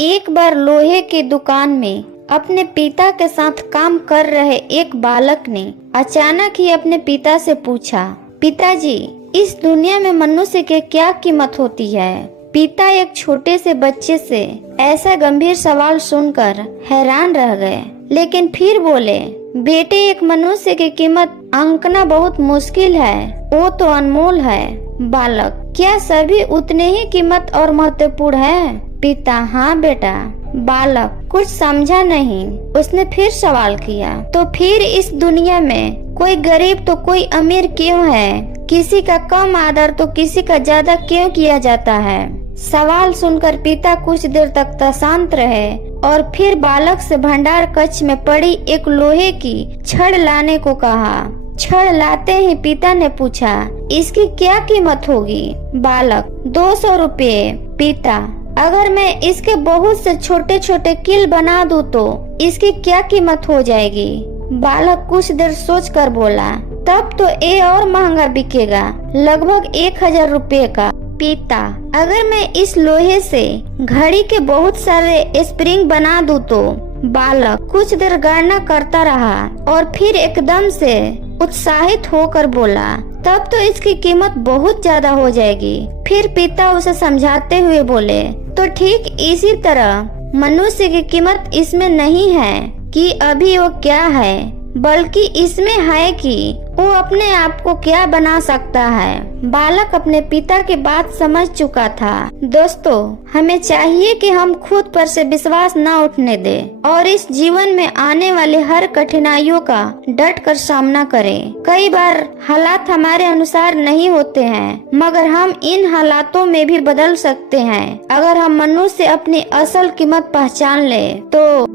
एक बार लोहे की दुकान में अपने पिता के साथ काम कर रहे एक बालक ने अचानक ही अपने पिता से पूछा, पिताजी, इस दुनिया में मनुष्य की क्या कीमत होती है। पिता एक छोटे से बच्चे से ऐसा गंभीर सवाल सुनकर हैरान रह गए, लेकिन फिर बोले, बेटे, एक मनुष्य की कीमत आंकना बहुत मुश्किल है, वो तो अनमोल है। बालक, क्या सभी उतने ही कीमत और महत्वपूर्ण है? पिता, हाँ बेटा। बालक कुछ समझा नहीं। उसने फिर सवाल किया, तो फिर इस दुनिया में कोई गरीब तो कोई अमीर क्यों है? किसी का कम आदर तो किसी का ज्यादा क्यों किया जाता है? सवाल सुनकर पिता कुछ देर तक शांत रहे और फिर बालक से भंडार कक्ष में पड़ी एक लोहे की छड़ लाने को कहा। छड़ लाते ही पिता ने पूछा, इसकी क्या कीमत होगी? बालक, 200 रुपये। पिता, अगर मैं इसके बहुत से छोटे छोटे कील बना दूं तो इसकी क्या कीमत हो जाएगी? बालक कुछ देर सोचकर बोला, तब तो ये और महंगा बिकेगा, लगभग 1000 रुपये का। पिता, अगर मैं इस लोहे से घड़ी के बहुत सारे स्प्रिंग बना दूं तो? बालक कुछ देर गणना करता रहा और फिर एकदम से उत्साहित होकर बोला, तब तो इसकी कीमत बहुत ज्यादा हो जाएगी। फिर पिता उसे समझाते हुए बोले, तो ठीक इसी तरह मनुष्य की कीमत इसमें नहीं है कि अभी वो क्या है, बल्कि इसमें है कि वो अपने आप को क्या बना सकता है। बालक अपने पिता की बात समझ चुका था। दोस्तों, हमें चाहिए कि हम खुद पर से विश्वास न उठने दें और इस जीवन में आने वाले हर कठिनाइयों का डट कर सामना करें। कई बार हालात हमारे अनुसार नहीं होते हैं, मगर हम इन हालातों में भी बदल सकते हैं अगर हम मनुष्य अपनी असल कीमत पहचान ले तो।